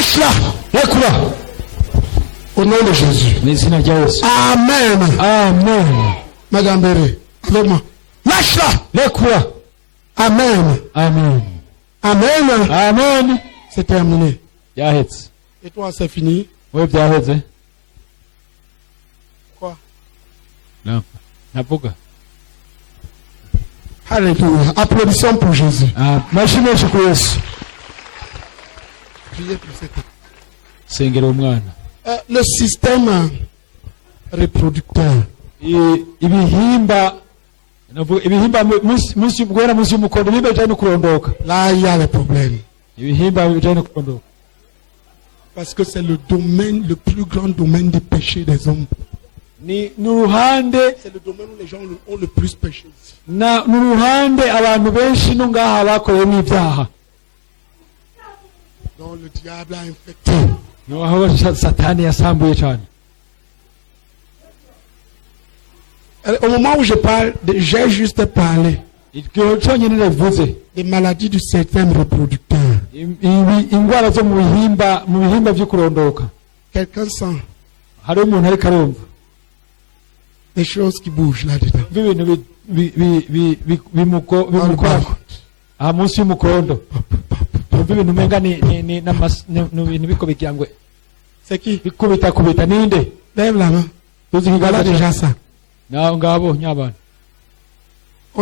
Lâche-la. Lève-la. Au nom de Jésus. Amen. Amen. Madame Béré, lève-moi. Lâche-la. Lève-la. Amen. Amen. Amen. Amen. C'est terminé. Yahetse. Et toi, c'est fini? Oui, Yahetse. Quoi? Non. Napuka. Alléluia. Applaudissons pour Jésus. Machine pour Yesu. Priez pour cette. Sengera umwana. Le système reproducteur. Ibihimba munsi guhera munsi y'umukondo ibihimba bijanye no kurondoka. Là il y a le problème. Ibihimba bijanye no kurondoka. Parce que c'est le domaine, le plus grand domaine du péché des hommes. C'est le domaine où les gens ont le plus péché. Nuruhande abantu benshi no ngaha bakoreyemo ibyaha. Donc le diable a infecté. No aho Satani yasambuye cyane. Au moment où je parle, j'ai juste parlé des maladies du système reproducteur. Quelqu'un sent des choses qui bougent là-dedans. C'est qui? Lève la main. Voilà déjà ça. On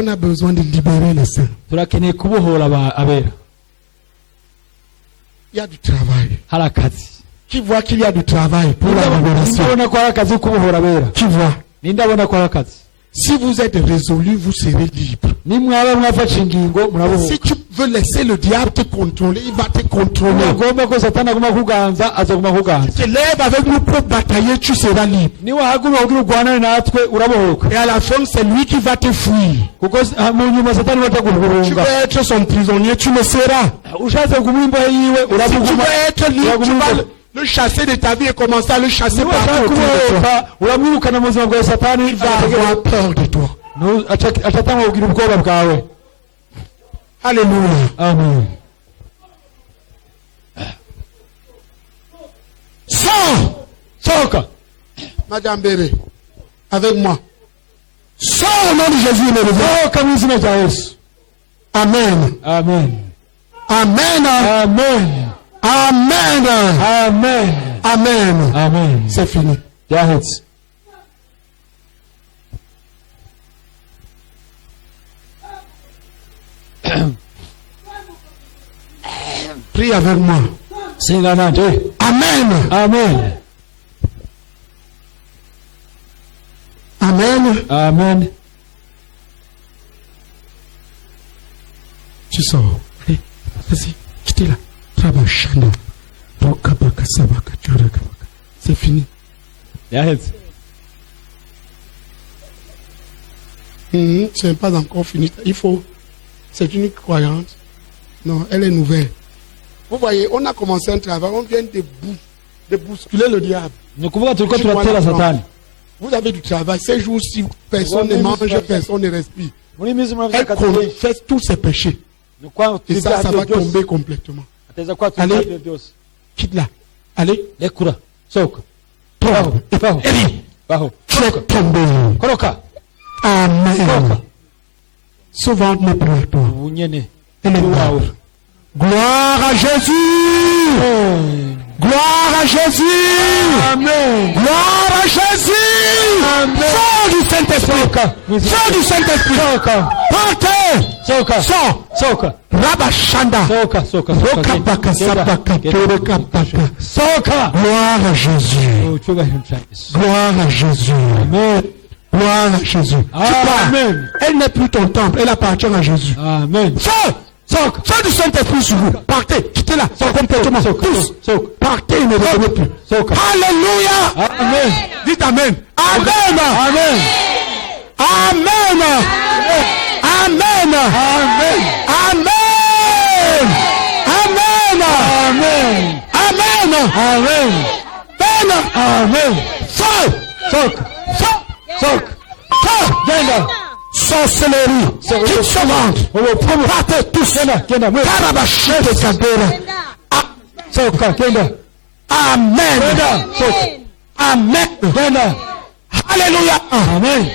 a besoin de libérer les saints. Il y a du travail. Qui voit qu'il y a du travail pour la libération? Qui voit? Si vous êtes résolu, vous serez libre. Si tu veux laisser le diable te contrôler, il va te contrôler. Tu te lèves avec nous pour batailler, tu seras libre. Et à la fin, c'est lui qui va te fuir. Tu veux être son prisonnier, tu le seras. Si tu veux être libre, tu vas le chasser de ta vie et commencer à le chasser partout autour de toi. Il va avoir peur de toi. Alléluia. Amen. Sors. Madame Béré, avec moi. Sors au nom de Jésus. Amen. Amen. Amen. Amen. Amen. Amen. Amen. Amen. C'est fini. Yahetse. Prie avec moi. Amen. Amen. Amen. Amen. Tu sors. Allez, vas-y, quittez-la. C'est fini. Yahetse. Ce n'est pas encore fini. Il faut. C'est une croyante. Non, elle est nouvelle. Vous voyez, on a commencé un travail, on vient de bousculer le diable. Vous avez du travail. Ces jours-ci, personne ne mange, personne ne respire. Elle confesse tous ses péchés. Et ça va tomber complètement. Allez, quitte-la. Allez. Tombe. Amen. Ce ventre n'est pas à toi. Elle est morte. Gloire à Jésus. Gloire à Jésus. Amen. Gloire à Jésus. Amen. Sors du Saint-Esprit. Sors du Saint-Esprit. Partez. Sors. Rabashanda. Gloire à Jésus. Gloire à Jésus. Amen. Gloire à Jésus. Amen. Elle n'est plus ton temple, elle appartient à Jésus. Amen. Sors du Saint-Esprit sur vous. Partez, quittez-la. Complètement. Tous. Partez, ne revenez plus. Alléluia. Amen. Dites Amen. Amen. Amen. Amen. Amen. Amen. Amen. Amen. Amen. Amen. Sors. Sorcellerie. Toute semence. Partez tous. Carabachette Kadera. sohoka genda. Amen. Genda sohoka. Amen. Genda. Alléluia. Amen.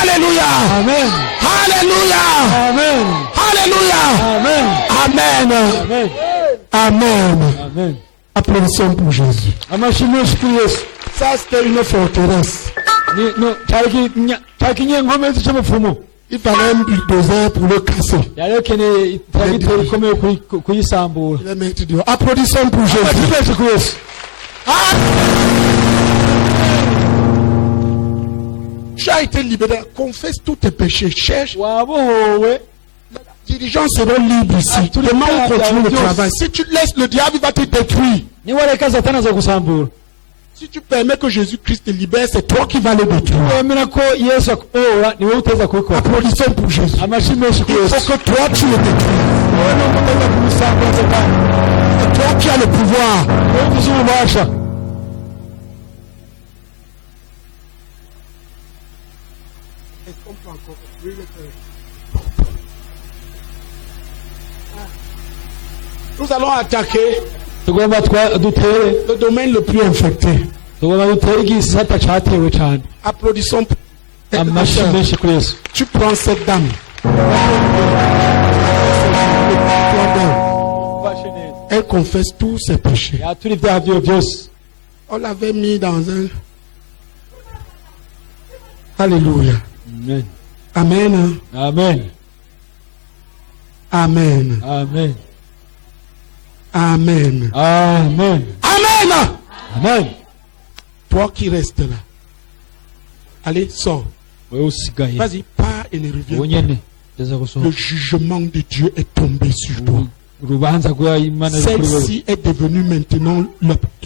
Alléluia. Amen. Alléluia. Amen. Alléluia. Amen. Amen. Amen. Amen. Amen. Applaudissons pour Jésus. Amashimwe kuri Yesu. Ça, c'était une forteresse. No cyari inkomezi cy'umupfumu. Il fallait un bulldozer pour le casser. Yari akeneye tragiteri ikomeye kuyisambura. Applaudissons pour Jésus. Amashimwe kuri Yesu. Tu as été libéré. Confesse tous tes péchés. Cherche. Wabohowe. Les dirigeants seront libres ici. Demain, on continue le travail. Si tu laisses le diable, il va te détruire. Niwareka Satani azagusambura. Si tu permets que Jésus-Christ te libère, c'est toi qui vas le détruire. Applaudissons pour Jésus. Il faut que toi tu le détruises. C'est toi qui as le pouvoir. Nous allons attaquer le domaine le plus infecté. Applaudissons. Tu prends cette dame. Elle confesse tous ses péchés. On l'avait mis dans un... Alléluia. Amen. Amen. Amen. Amen. Amen. Amen. Amen. Amen. Toi qui restes là. Allez, sors. Vas-y, pars et ne reviens pas. Le jugement de Dieu est tombé sur toi. Celle-ci est devenue maintenant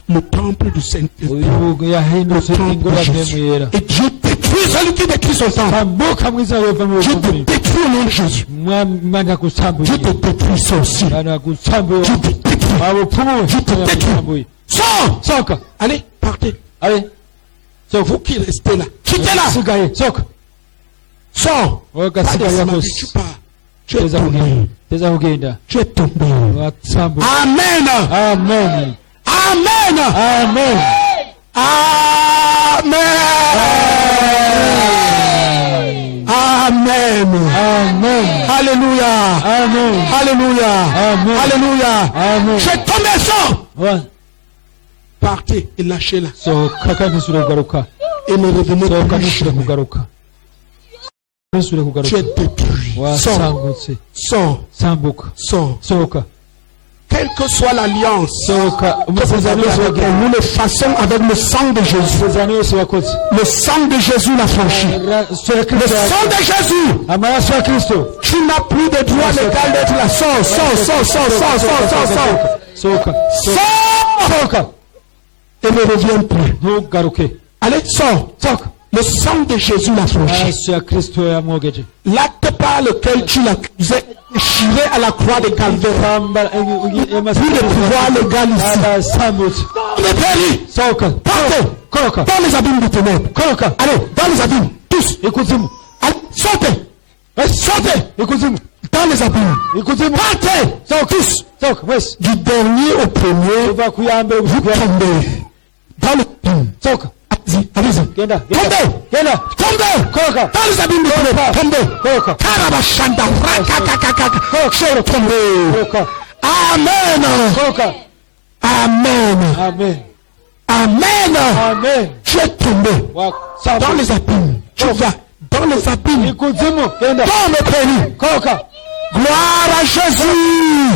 le temple du Saint-Esprit. Le temple de Jésus. Et Dieu détruit celui qui détruit son temple. Dieu te détruit au nom de Jésus. Dieu te détruit sorcier. Dieu te détruit. Dieu te détruit. Sors. Allez, partez. Allez. Vous qui restez là. Quittez-la. Sors. Tu pars. Tu es tombé. Tu es tombé. Amen. Amen. Amen. Amen. Amen. Amen. Amen. Alléluia. Amen. Alléluia. Amen. Alléluia. Amen. Je tombe sans. Ouais. Partez et lâchez-la. Et ne revenez plus jamais. Tu es détruit. Sors. Quelle que soit l'alliance que vous avez avec elle, nous le faisons avec le sang de Jésus. Le sang de Jésus l'a franchi. Le sang de Jésus. Tu n'as plus de droit légal d'être là. Sors. Et ne reviens plus. Allez, sors. Le sang de Jésus l'a franchi. L'acte par lequel tu l'accusais, déchiré à la croix de Calvaire. Plus de pouvoir légal ici. Les péris. Partez. Dans les abîmes du ténèbres. Allez, dans les abîmes. Tous. Allez, sortez. Dans les abîmes. Partez. Tous. Du dernier au premier. Vous tombez. Dans les abîmes. Allez-y. Tombez. Dans les abîmes. Tombez. Karabashanda. Amen. Tu es tombé. Dans les abîmes. Tu vas. Dans les abîmes. Dans le pays. Gloire à Jésus.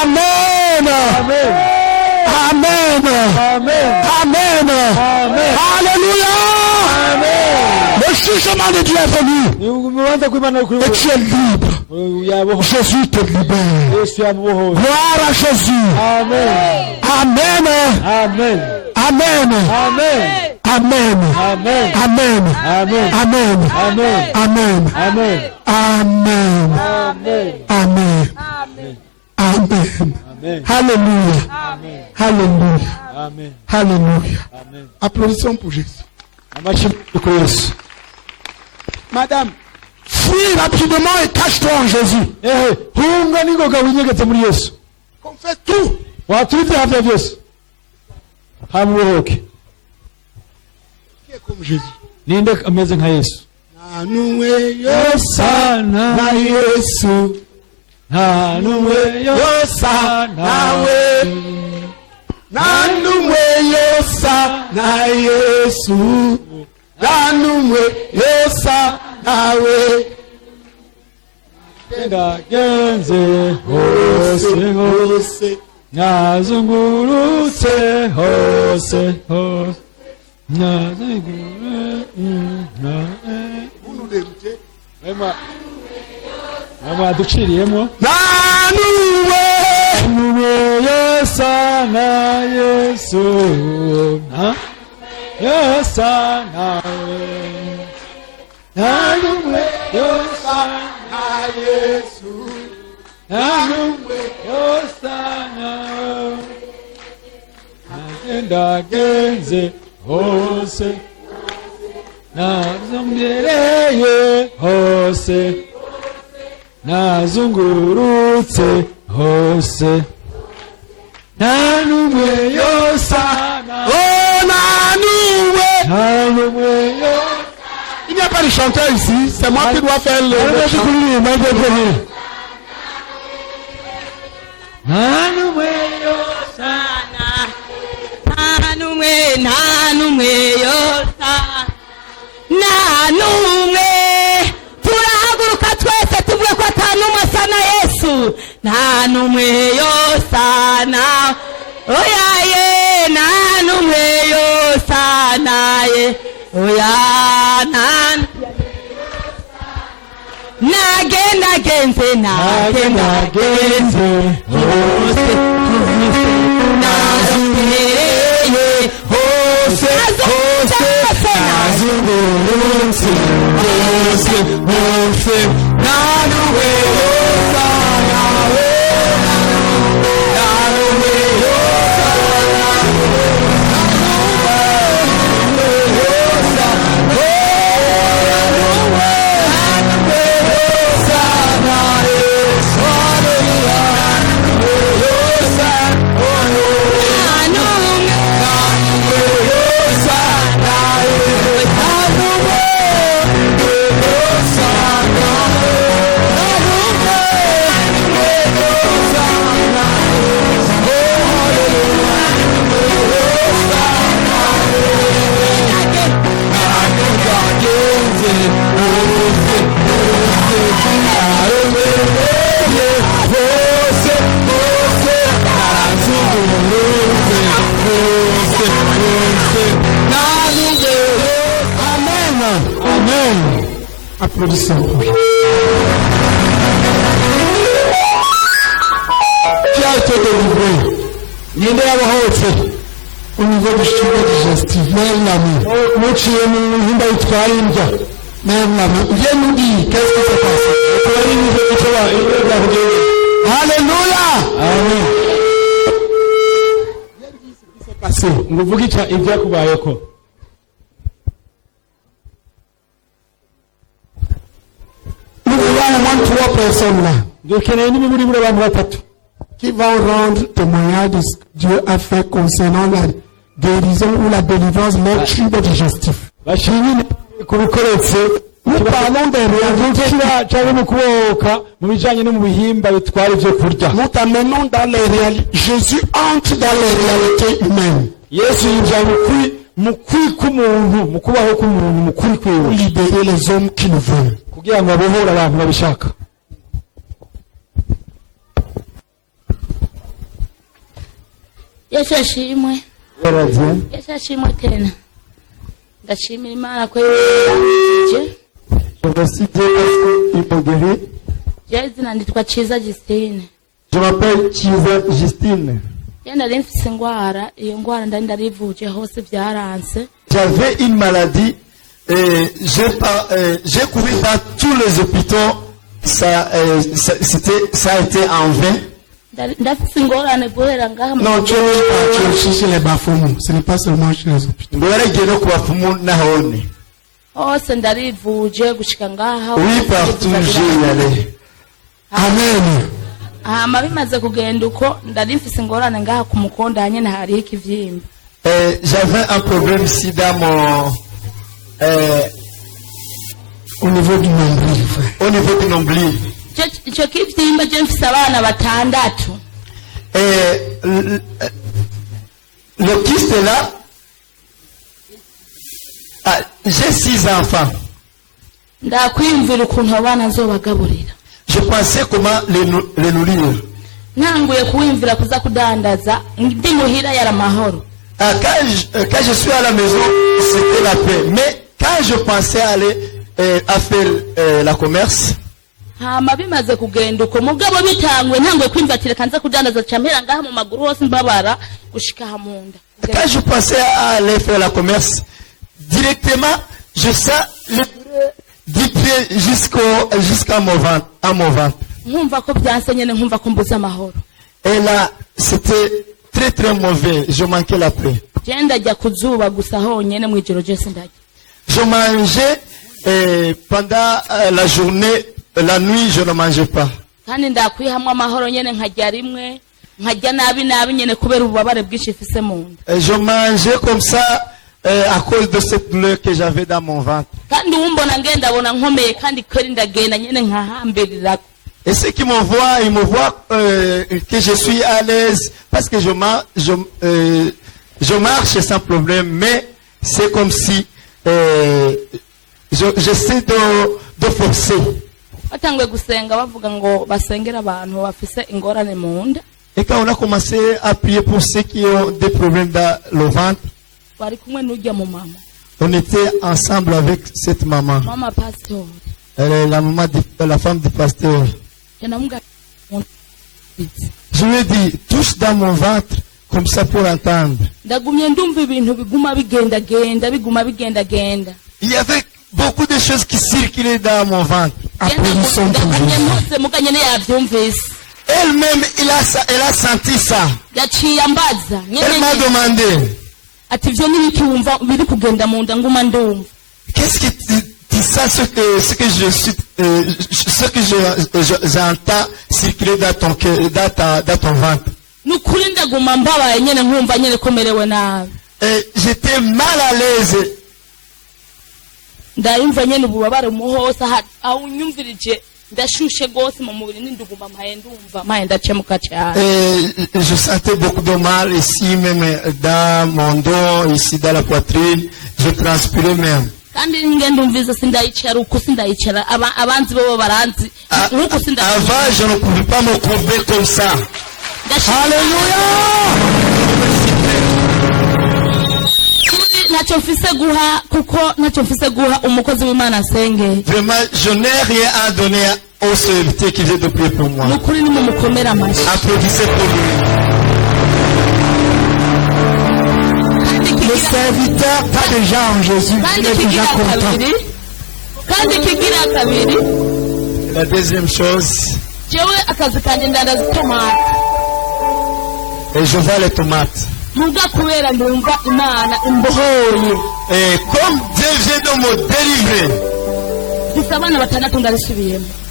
Amen. Alléluia. Le jugement de Dieu est venu. Et tu es libre. Jésus te libère. Gloire à Jésus. Amen. Alléluia. Applaudissons pour Jésus. Madame, fuis rapidement et cache-toi en Jésus. Confesse tout. watura ibyaha byawe byose hamubohoke. Qui est comme Jésus? Ninde ameze nka Yesu? Nta n'umwe yosa na Yesu. Nta n'umwe yosa nawe. Nta n'umwe yosa na Yesu. Nta n'umwe yosa nawe. Ndagenze hose hose, nazungurutse hose hose, Mama duciriyemo. Nta n'umwe yosa na Yesu. Nta yosa nawe. Nta n'umwe yosa na Yesu. Nta n'umwe yosa nawe. Ndagenze hose, nazungereye hose, nazungurutse hose, nta n'umwe yosa nawe. Oh, nta n'umwe. Nta n'umwe yosa. Il n'y a pas de chanteur ici, c'est moi qui dois faire le chant. Nta n'umwe yosa. Nta n'umwe yosa. Nta n'umwe. Turahaguruka twese tuvuge ko ata n'umwe asa na Yesu. Nta n'umwe yosa na. Oya ye. Nta n'umwe yosa naye. Oya nagenze hose nazungereye hose nazungurutse hose nta n'umwe yosa nawe. Nta n'umwe yosa Applaudissons. Qui a été délivré? Ninde yabohotse au niveau du chemin digestif. Même l'amour. Muciye mu ntimba yitwaye indya. Même l'amour. Viens nous dire qu'est-ce qui s'est passé. Alléluia. Amen. Passé. Nguvuga icyo ibyakubayeko. Nous voulons au moins 3 personnes là Dukeneye n'imiburibure abantu batatu qui vont rendre témoignage de ce que Dieu a fait concernant la guérison ou la délivrance de leur tube digestif. bashimye kubikoretse. Nous parlons des réalités. cyangwa mu kubohoka mu bijyanye no mu bihimba bitwara ibyo kurya. Nous t'amenons dans les réalités. Jésus entre dans les réalités humaines. Yesu yinjira mu kuri k'umuntu, mu kubaho k'umuntu, mu kuri kwiwe. Pour libérer les hommes qui le veulent. kugira ngo abohore abantu babishaka. Yesu ashimwe. Yesu ashimwe tena. Ndashimira Imana ko yanje. Je remercie Dieu parce qu'il m'a guéri. Izina nditwa Ciza Justine. Je m'appelle Ciza Justine. Nari mfise ingwara, iyo ngwara ndarivuje hose byaranse. J'avais une maladie et j'ai couru dans tous les hôpitaux, ça a été en vain. Ndafise ingorane guhera ngaha. Non, tu es chez les bas-fonds, ce n'est pas seulement chez les hôpitaux. Hose ndarivuje gushika ngaha. Oui, partout j'ai allé. Amen. hama bimaze kugenda uko ndari mfise ingorane ngaha ku mukonda hanye na hariho ikivyimba. J'avais un problème ici dans mon au niveau du nombril. Au niveau du nombril. Ico kivyimba je mfise abana batandatu. Le kyste est là. J'ai 6 enfants. Ndakwiyumvira ukuntu abana nzobagaburira. Je pensais comment les nourrir. Nanguye kuwimvira kuza kudandaza ndi muhira yara mahoro. Quand je suis à la maison, c'était la paix. Mais quand je pensais aller à faire la commerce, hama bimaze kugenda uko mugabo bitangwe ntangwe kwimvatira kanza kudandaza campera ngaha mu maguru hose mbabara gushika hamunda. Quand je pensais à aller faire la commerce, directement, je sens le du pied jusqu'à mon ventre, à mon ventre. Nkumva ko byanse nyene nkumva ko mbuza amahoro. Et là, c'était très très mauvais. Je manquais la paix. Jenda jya kuzuba gusa honyene mwijoro je sindajya. Je mangeais pendant la journée, la nuit je ne mangeais pas. Kandi ndakwihamwe amahoro nyene nkajya rimwe nkajya nabi nyene kubera ububabare bwinshi mfise mu nda. Je mangeais comme ça à cause de cette douleur que j'avais dans mon ventre. Kandi umbona ngenda bona nkomeye kandi kweri ndagenda nyene nkahambirira. Et ceux qui me voient, ils me voient que je suis à l'aise parce que je marche sans problème, mais c'est comme si j'essaie de forcer. Batangwe gusenga bavuga ngo basengera abantu bafise ingorane mu nda. Et quand on a commencé à prier pour ceux qui ont des problèmes dans le ventre, bari kumwe n'ujya mu mama. On était ensemble avec cette maman. Mama pasteur. Elle est la maman la femme du pasteur. Je lui ai dit, touche dans mon ventre comme ça pour entendre. Il y avait beaucoup de choses qui circulaient dans mon ventre. Elle-même, elle a senti ça. Elle m'a demandé. Qu'est-ce que tu sais ce que j'entends circuler dans ton cœur, dans ton ventre? J'étais mal à l'aise. Je sentais beaucoup de mal ici, même dans mon dos, ici dans la poitrine. Je transpirais même. Avant, je ne pouvais pas me courber comme ça. Alléluia! Vraiment, je n'ai rien à donner au serviteur qui vient de prier pour moi. Applaudissez pour lui. Le serviteur pas déjà en Jésus, il est déjà content. La deuxième chose, et je vois les tomates. Et comme Dieu vient de me délivrer,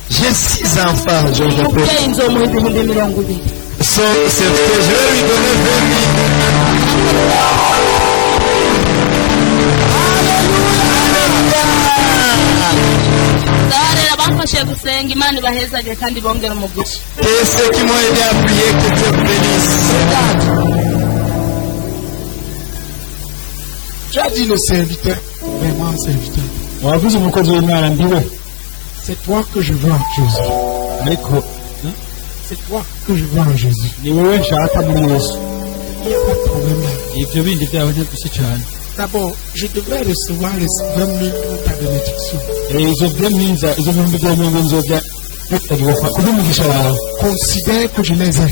j'ai 6 enfants, je répète. Je vais lui donner 20 000. Et ceux qui m'ont aidé à prier, que Dieu bénisse. Tu as dit le serviteur, vraiment serviteur. C'est toi que je vois en Jésus. C'est toi que je vois en Jésus. Il n'y a pas de problème là. D'abord, je devrais recevoir les 20 000 pour ta bénédiction. Considère que je les ai.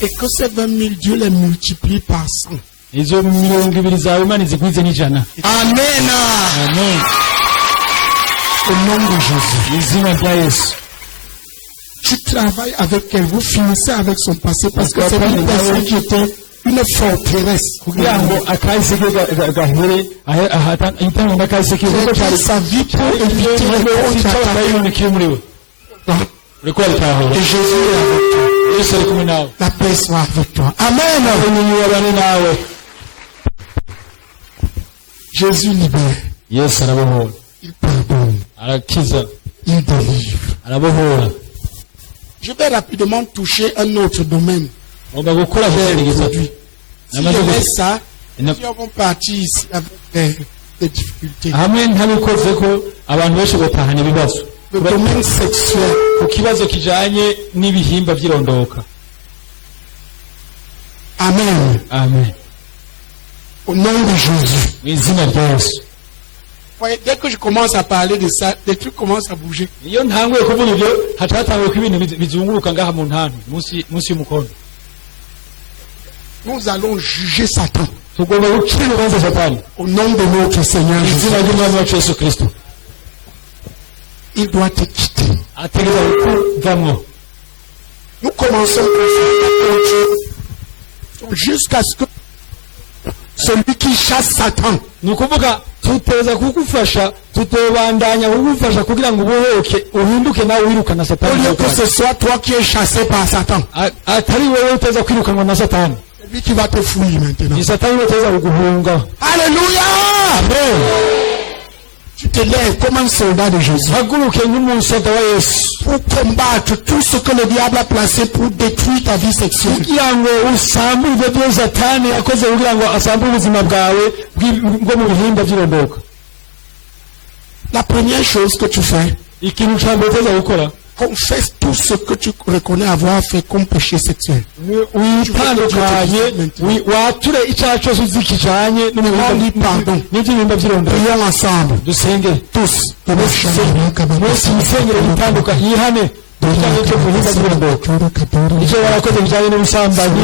Et que ces 20 000, Dieu les multiplie par 100. Amen. Amen. Au nom de Jésus. Tu travailles avec elle, vous finissez avec son passé parce que c'est une personne qui était une forteresse. Sa vie pour éviter le ulikuwa litahura Et Jésus est avec toi. Yesu ari kumwe nawe La paix soit avec toi. Amen. ubunyunyuwe bane nawe Jésus libère. Yesu arabohora Il pardonne. arakiza Il délivre. arabohora. Je vais rapidement toucher un autre domaine. Ngomba gukora byerigeza Si je laisse ça, plusieurs vont partir ici avec des difficultés. hamwe ntabikoze ko abantu benshi batahana ibibazo Le domaine sexuel. ku kibazo kijanye n'ibihimba by'irondoka. Amen. Amen. Au nom de Jésus. Mu izina rya Yesu. Voyez, dès que je commence à parler de ça, des trucs commencent à bouger. Iyo ntanguye kuvuga ibyo hatatanguye ko ibintu bizunguruka ngaha mu ntantu munsi y'umukondo. Nous allons juger Satan. Tugomba gucira urubanza Satani Au nom de notre Seigneur mu izina Jésus. ry'umwami wacu Yesu Kristo. Il doit te quitter. Ategereza kuvamwo. Nous commençons par ça. Jusqu'à ce que celui qui chasse Satan Ni ukuvuga tuteza kugufasha tutobandanya kugufasha kugira ngo ubohoke uhinduke nawe wirukana au Satani. lieu que ce soit toi qui es chassé par Satan. Atari wewe uteza kwirukanwa na Satani. C'est lui qui va te fouiller maintenant. Ni Satani uteza kuguhunga. Alléluia! Amen. Tu te lèves comme un soldat de Jésus Haguruke nk'umusoda wa Yesu pour combattre tout ce que le diable a placé pour détruire ta vie sexuelle. kugira ngo usambure ibyo byose Satani yakoze kugira ngo asambure ubuzima bwawe bwo mu bihimba by'irondoka. La première chose que tu fais, Ikintu cya mbere uteza gukora confesse tout ce que tu reconnais avoir fait comme péché sexuel. witandukanye wature icyaha cyose uzi kijanye n'iby'ibihimba by'irondoka. Prions ensemble. Dusenge Tous. mwese musengere yitanduka yihane kijanye cyo mu bihimba by'irondoka. Icyo warakoze kijanye n'ubusambanyi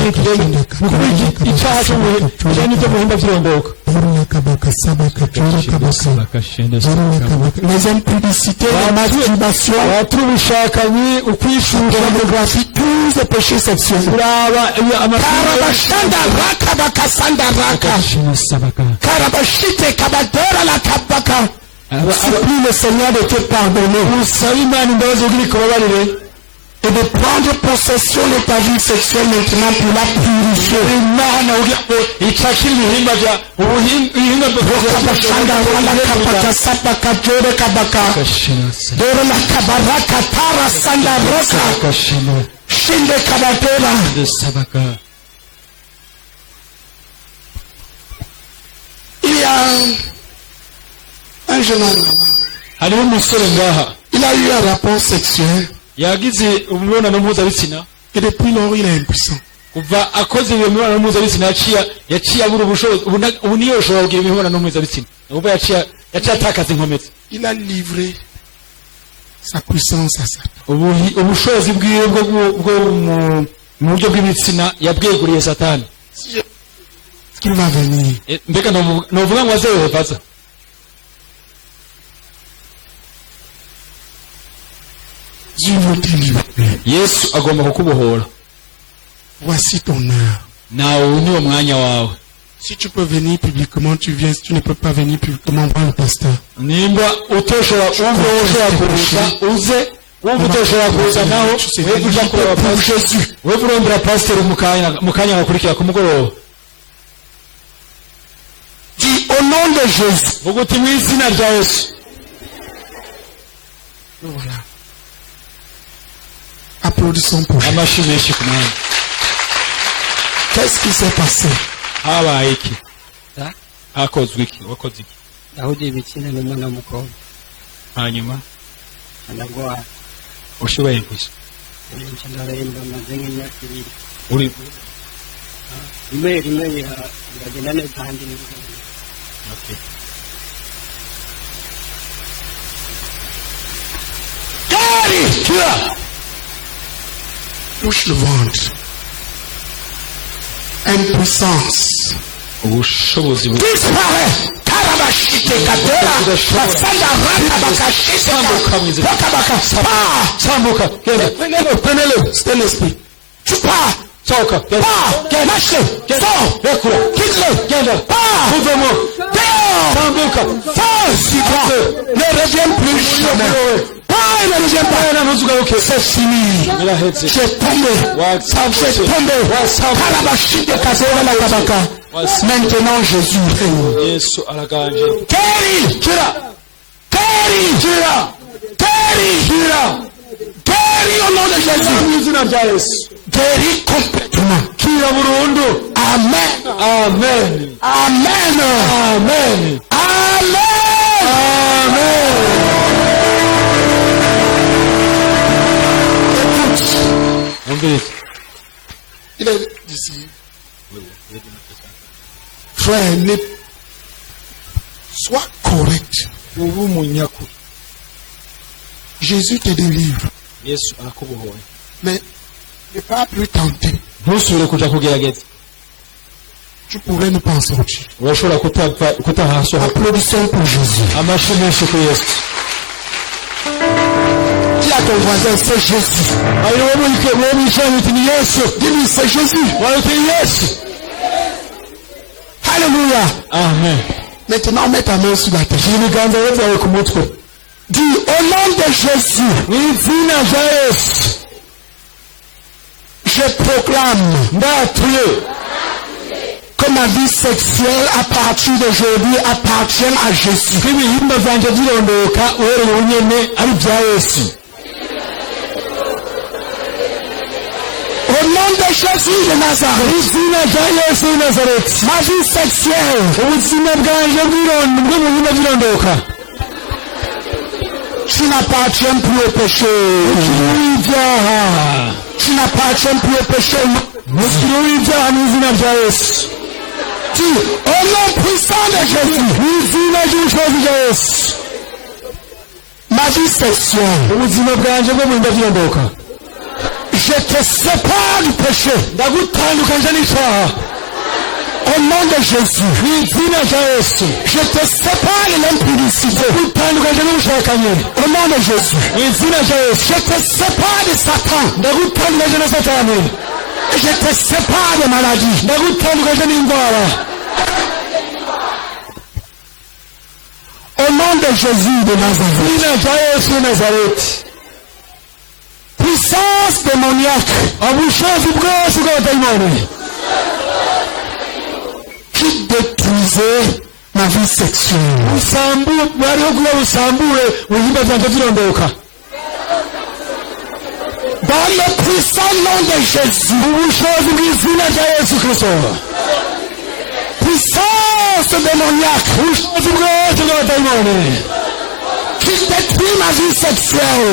icyaha cyo kijanye n'ibyo mu bihimba by'irondoka. Les impudicités, la masturbation, watura ubushakanyi ukwishusha pornographie, tous les péchés sexuels. uraba Karabashanda rakabaka sandaraka. Karabashite kabadora la kabaka. Supplie le Seigneur de te pardonner usaba Imana imbabazi kugira ikubabarire et de prendre possession de ta vie sexuelle maintenant pour la purifier. Imana kugira ngo icakire ibihimba bya ibihimba Karabashanda rakabaka sapaka jore kabaka. Dora la kabaraka tara sandaraka. Shinde kabadora. Il y a un jeune homme là-bas. hariho umusore ngaha Il a eu un rapport sexuel yagize umubonano mpuzabitsina et depuis lors il est impuissant. kuva akoze iyo mibonano mpuzabitsina yaciye abura ubushobozi ubu niyo ushobora kugira imibonano mpuzabitsina kuva yaciye atakaza inkomezi. Il a livré sa puissance à Satan. ubushobozi bwiwe bwo mu buryo bw'ibitsina yabweguriye Satani. Est-ce qu'il va venir? Mbega novuga ngo azerevaza Dieu veut te livrer. Yesu agomba kukubohora. Voici ton heure. Nawe niwo mwanya wawe. Si tu peux venir publiquement, tu viens. Si tu ne peux pas venir publiquement, prends le pasteur. Nimba utoshobora kuza uze wumva utoshobora kuza naho wewe uja kureba pasteur wewe urondera pasteur mu kanya gakurikira ku mugoroba. Dis au nom de Jésus. Vuga uti mu izina rya Yesu. Voilà. Applaudissons pour Jésus. Amashi menshi ku mwanya. Qu'est-ce qui s'est passé? Habaye iki? Hakozwe iki? Wakoze iki? Daudi ibitsina n'umwana w'umukobwa Hanyuma anagwara ushoboye gusa nca ndaremba maze nk'imyaka ibiri uri rimwe biragenda neza ahandi n'ibigenda. okay. Gary, tu as. Touche le ventre. Impuissance. Ubushobozi Disparaît. Karabashite kadora. Basanda rakabakashite rakabaka. Sambuka genda Prenez-le. C'est l'esprit. Tu pars. sohoka Pars. Lâche-le. Sors. rekura Quitte-le. genda Pars. uvemo Dehors. tambuka Suivra. Ne reviens plus jamais. Ne reviens pas. C'est fini. J'ai tombé. Maintenant Jésus règne. Guéris. Guéris au nom de Jésus. Guéris complètement. Amen. Amen. Amen. Amen. Écoute. Il est ici. Frère, sois correct. Jésus te délivre. Mais ne pas plus tenter. Tu pourrais ne pas en sortir. Applaudissons pour Jésus. Dis à ton voisin, c'est Jésus. Dis-lui, c'est Jésus. Alléluia. Amen. Maintenant, mets ta main sur la tête. Dis, au nom de Jésus, je proclame que ma vie sexuelle à partir d'aujourd'hui appartient à Jésus. Au nom de Jésus de Nazareth, ma vie sexuelle, tu n'appartiens plus au péché. Tu n'appartiens plus au péché. Dis, au nom puissant de Jésus, ma vie sexuelle, je te sépare du péché. Au nom de Jésus, je te sépare de l'impudicité. Au nom de Jésus, je te sépare de Satan. Je te sépare de maladie. Au nom de Jésus de Nazareth, puissance démoniaque, qui détruisait ma vie sexuelle. Dans le puissant nom de Jésus, puissance démoniaque, qui détruit ma vie sexuelle.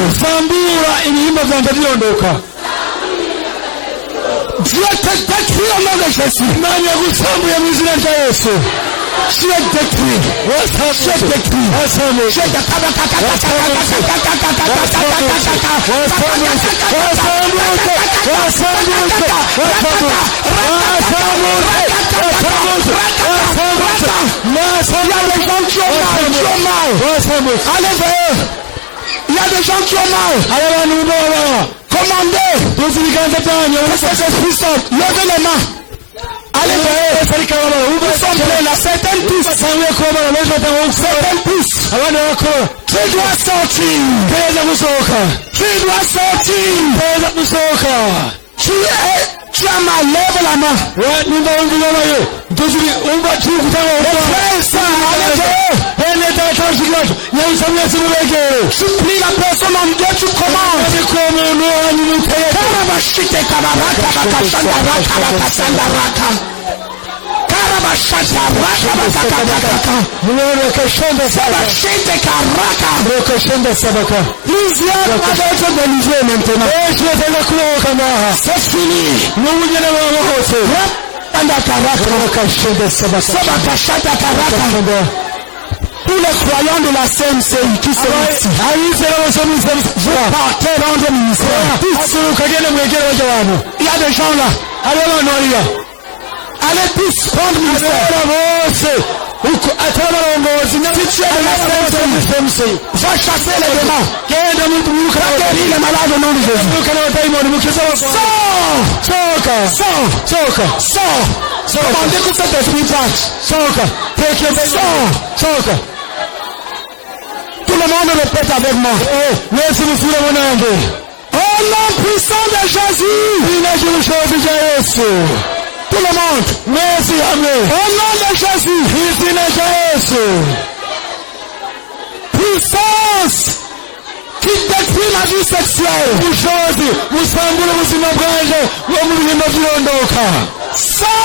Dieu te détruit au nom de Jésus. Tu es détruit. Tu es détruit. Il y a des gens qui ont mal. Commandez. C'est puissant. Levez les mains. Allez, ils sont pleins là. Certaines poussent. Certaines poussent. Tu dois sortir. Tu dois sortir. Tu as mal, lève la main. Tu pries la personne en Dieu, tu commandes. Plusieurs doivent être délivrés maintenant. C'est fini. Tous les croyants de la CMCI qui sont ici, vous partez rendre ministère. Il y a des gens là. Allez tous prendre ministère. Si tu es de la CMCI, va chasser les démons. Va guérir les malades au nom de Jésus. Sors. Demandez que cet esprit parte. Soka. Soka. Tout le monde répète avec moi. Merci mufura mwanange. Au nom puissant de Jésus. Tout le monde. Merci Amen. Au nom de Jésus. Puissance qui détruit la vie sexuelle. Bushozi busambula ubuzima bwanje bwo mu bihimba by'ondoka. Soka.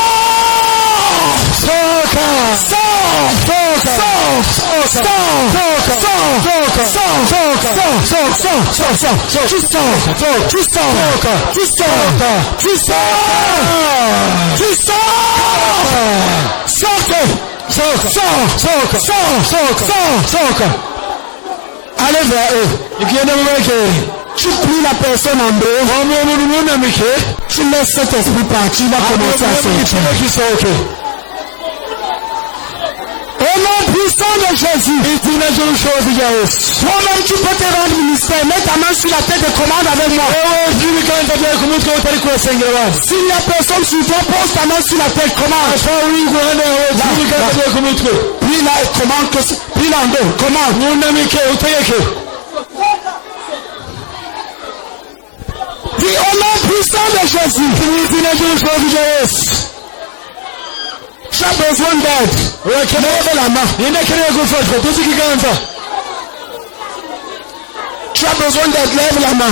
Allez vers eux. Tu pries la personne en deux. Tu laisses cet esprit partir. Il va commencer à sortir. Au nom puissant de Jésus. Toi-même tu peux te rendre ministère. Mets ta main sur la tête et commande avec moi. Si la personne sur toi pose ta main sur la tête, commande. Prie là et commande. Prie là en deux. Commande. Prie au nom puissant de Jésus. Tu as besoin d'aide. Lève la main. Tu as besoin d'aide. Lève la main.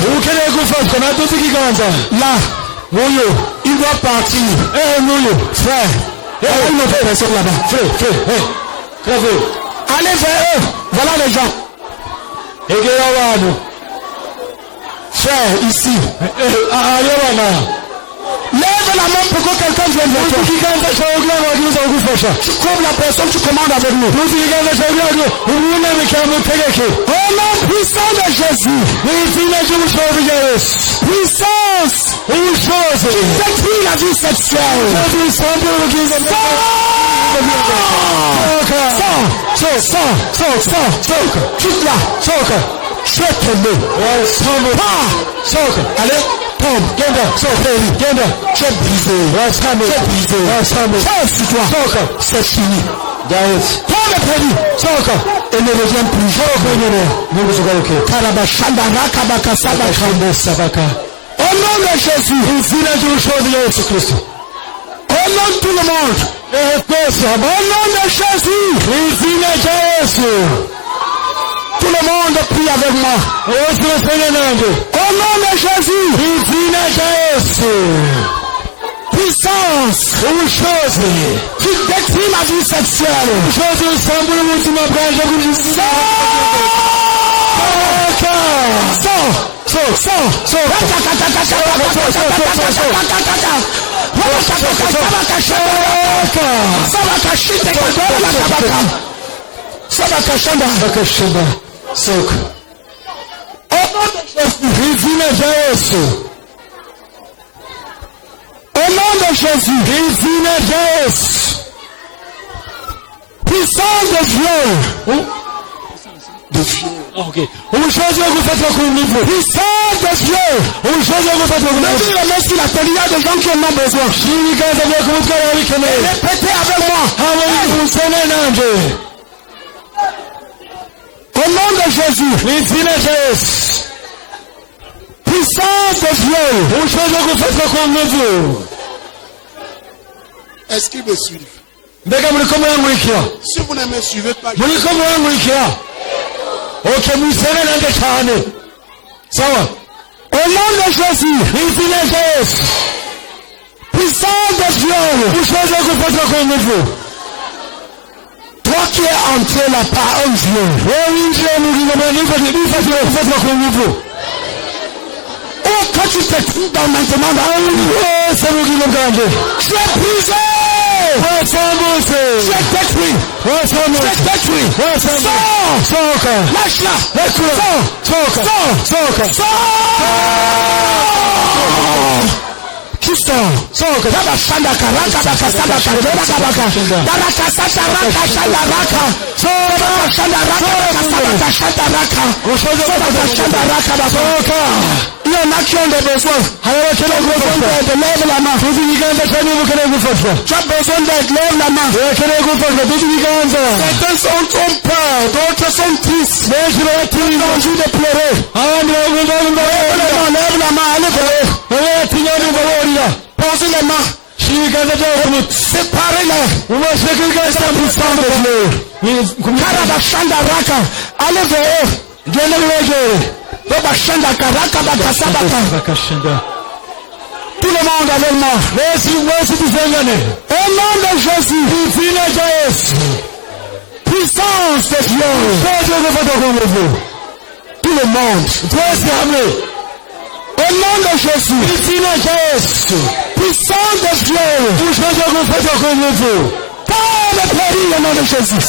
Là. Il doit partir. Frère. Il y a une autre personne là-bas. Frère. Allez vers eux. Voilà les gens. Frère, ici. Lève la main pour que quelqu'un vienne vers toi. Tu comme la personne, tu commandes avec nous. Au nom puissant de Jésus. Puissance. Détruis la vie sexuelle. Quitte là. Tu es tombé. Allez. Tombe, tu es brisé. C'est fini. Tombe et produit. Et ne reviens plus. Au nom de Jésus. Au nom de tout le monde. Au nom de Jésus. Tout le monde prie avec moi. Au nom de Jésus. Puissance. Qui détruit la vie sexuelle. Soka. Au nom de Jésus. Puissance de viol. Ok. Puissance de viol. Mettez la main sur la tête. Il y a des gens qui en ont besoin. Répétez avec moi. Au nom de Jésus. Puissance de viol. Est-ce qu'ils me suivent? Si vous ne me suivez pas, Ok, au nom de Jésus. Puissance de viol. Toi qui es entré là par un viol. Oh, quand tu te trouves dans maintenant dans un lieu, tu es brisé. Tu es détruit. Lâche-la. Tu sors. soka kabashanda karaka bakasaba karaka kabaka daraka sasa raka shanda raka soka shanda raka bakasaba kashanda raka soka shanda raka basoka iyo nakyo ndo besoin hayo kile kufuata the level ama tuziganza cyane mukere gufatwa cha besoin de level ama kere gufatwa tuziganza certains sont peur d'autres sont tristes les gens qui ont de pleurer abandi bagomba level ama ale posez les mains. Séparez-les. Karabashanda raka. Allez vers eux. Tout le monde avec moi. Au nom de Jésus. Puissance de Dieu. Tout le monde. Au nom de Jésus, puissant de Dieu, pas le péril au nom de Jésus.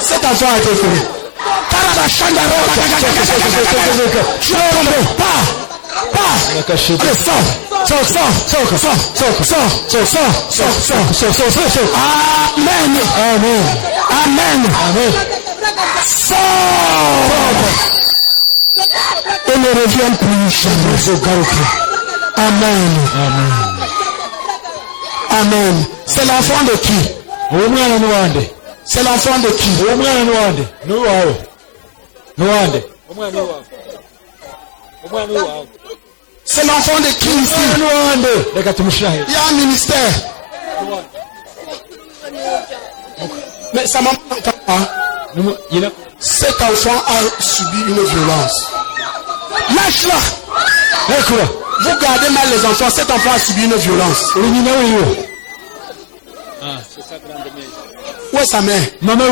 Cet enfant a été fait. Amen. Amen. Amen. Amen. Et ne revient plus jamais. Amen. Amen. Amen. C'est l'enfant de qui? C'est l'enfant de qui? C'est l'enfant de qui ici? Il y a un ministère. Mais ça m'entend pas. Cet enfant a subi une violence. Lâche-la. Vous gardez mal les enfants. Cet enfant a subi une violence. Où est sa mère? Maman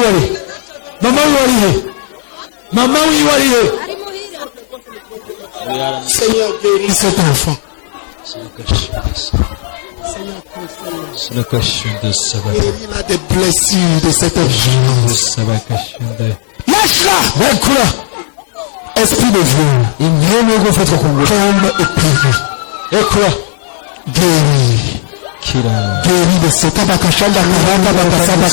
Seigneur, guéris cet enfant. Guéris-la des blessures de cette violence. Lâche-la. Esprit de Dieu. Tombe et péris. Guéris. Guéris de ce kabakashanda karaka bakasaba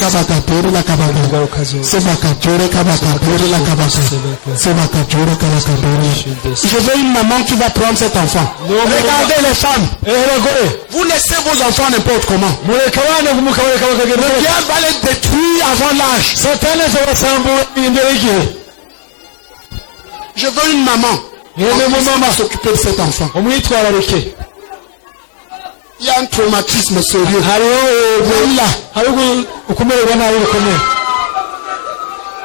kabakatore la kabaka sebakatore kabakatore la kabaka sebakatore kabakatore. Je veux une maman qui va prendre cet enfant. Regardez les femmes. Vous laissez vos enfants n'importe comment. Le diable va les détruire avant l'âge. Je veux une maman. Qui va s'occuper de cet enfant. Il y a un traumatisme sérieux.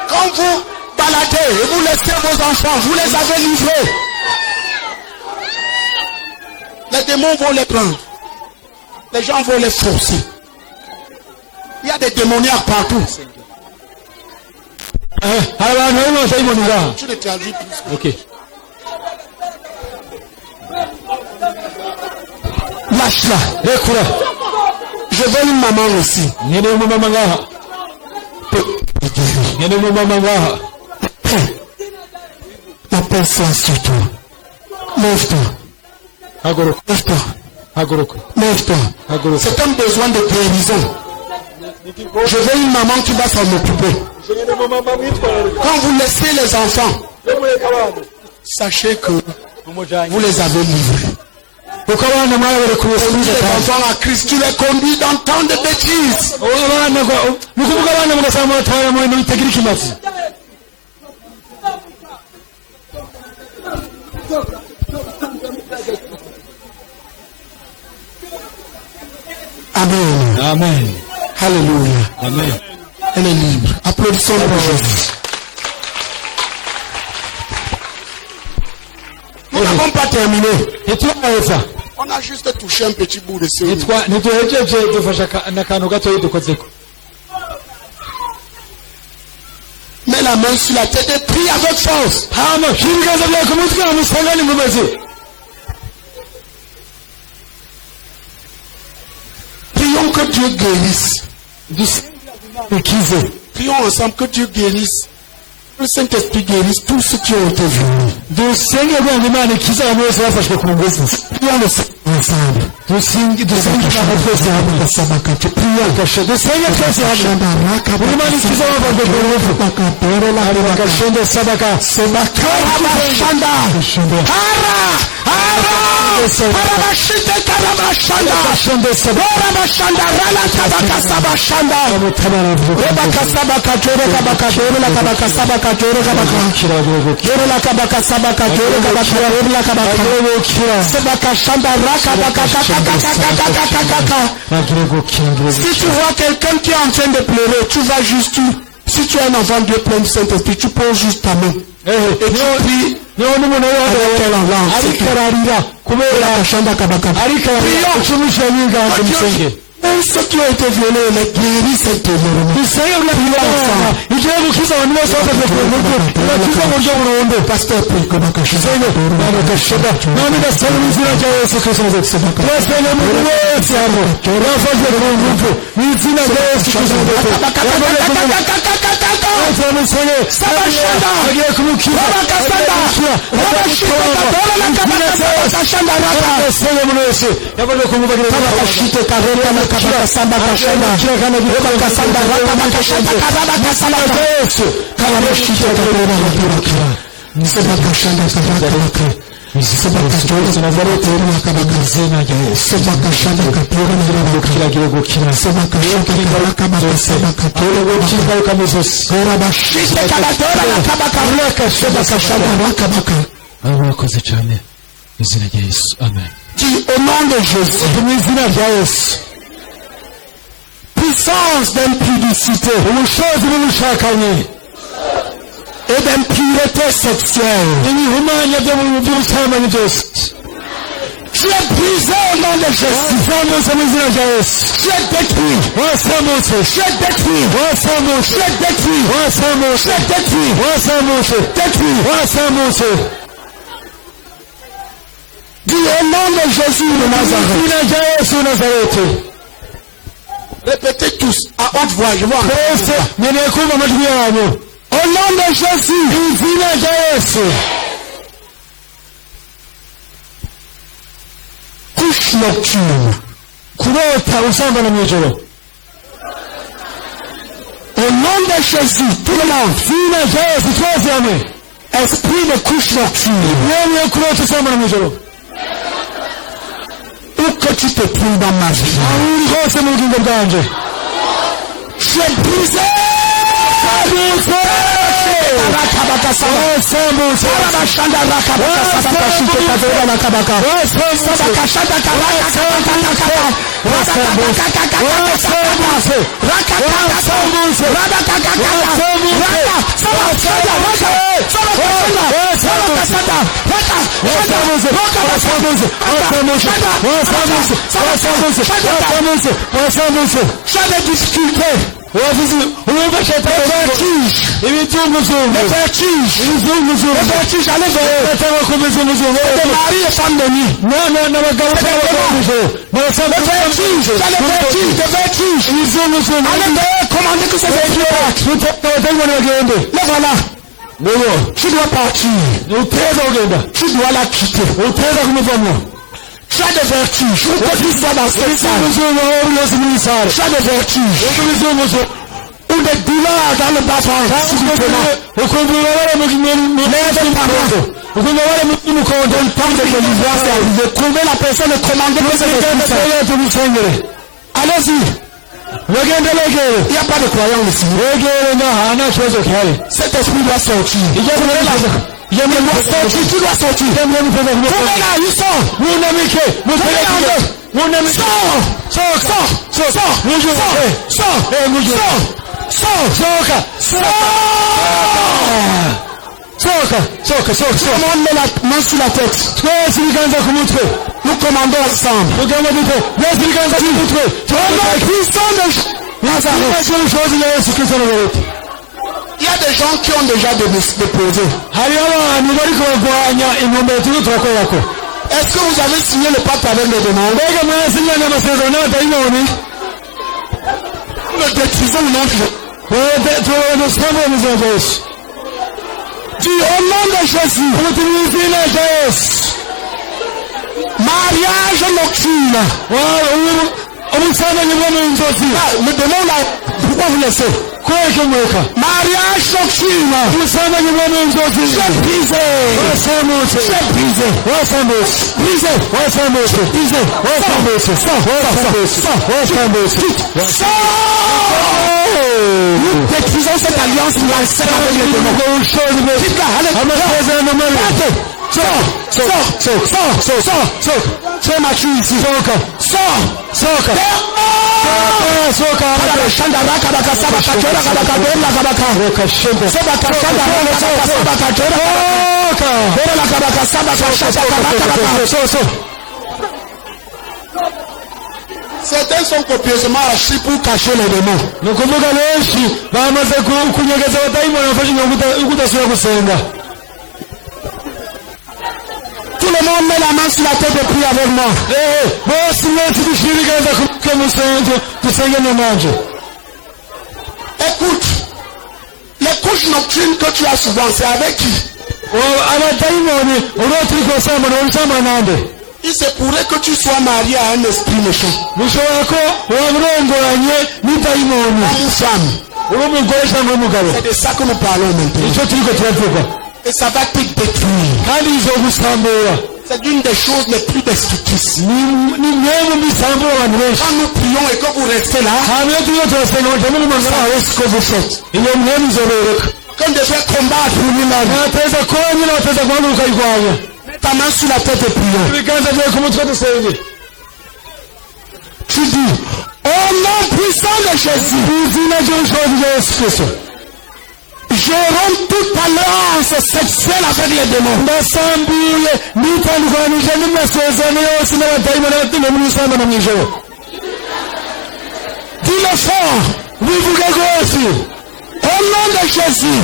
Quand vous baladez et vous laissez vos enfants, vous les avez livrés. Les démons vont les prendre. Les gens vont les forcer. Il y a des démoniaques partout. Tu les traduis plus. Ok. Lâche-la. Je veux une maman aussi. La personne sur toi. Lève-toi. Lève-toi. Lève-toi. C'est un besoin de guérison. Je veux une maman qui va s'en occuper. Quand vous laissez les enfants, sachez que vous les avez livrés. Les enfants à Christ, tu les conduis dans tant de bêtises. Amen. Amen. Alléluia. Amen. Elle est libre. Applaudissons pour Jésus. Nous n'avons pas terminé. Et toi, on a juste touché un petit bout de ce. Mets la main sur la tête et prie avec force. que Dieu guérisse. Prions ensemble que Dieu guérisse. Que le Saint-Esprit guérisse tous ceux qui ont été violés. Prions le Seigneur ensemble. Si tu vois quelqu'un qui est en train de pleurer, tu vas juste, si tu es un enfant de Dieu plein du Saint-Esprit, tu poses juste ta main. Et tu pries. Même ceux qui ont été violés, les guéris cette pasteur prie comme un cachet. Dis au nom de Jésus. Puissance d'impudicité et d'impureté sexuelle. Tu es brisé au nom de Jésus. Tu es détruit. Tu es détruit. Tu es détruit. Tu es détruit. Détruit. Dis au nom de Jésus de Nazareth. Répétez tous à haute voix. Je vois. Au nom de Jésus. Couche nocturne. Au nom de Jésus, tout le monde. Esprit de couche nocturne. Où que tu te trouves dans ma vie, je suis brisé. J'ai des difficultés. Le vertige, allez vers mari et femme de nuit. Allez vers commander que c'est le voilà. Tu dois partir. Tu dois la quitter. Tu as des vertiges. Tu sois dans cette salle. Tu as des vertiges. Ou des douleurs dans le bas-ventre. Trouver la personne et commander que c'est. Allez-y. Il n'y a pas de croyant ici. Cet esprit doit sortir. Tu dois sortir. Commande la main sur la tête. Nous commandons ensemble. Il y a des gens qui ont déjà déposé. Est-ce que vous avez signé le pacte avec les démons? le détruisons au nom de Jésus. Dis au nom de Jésus. Mariage nocturne. Le démon là, pourquoi vous laissez? Mariage nocturne. J'ai brisé. J'ai brisé. Nous détruisons cette alliance malsaine avec les démons. Sors ma chou ici. Sors. Certains sont copieusement assis pour cacher les démons. Tout le monde met la main sur la tête et prie avec moi. Écoute, les couches nocturnes que tu as souvent, c'est avec qui? Il se pourrait que tu sois marié à un esprit méchant. Une femme. C'est de ça que nous parlons maintenant. Et ça va te détruire. C'est une des choses les plus destructrices. Quand nous prions et que vous restez là, ce que vous faites. Quand je vais combattre, mets ta main sur la tête et prions. Tu dis, au nom puissant de Jésus, je romps toute alliance sexuelle avec les démons. Dis-le fort. Au nom de Jésus.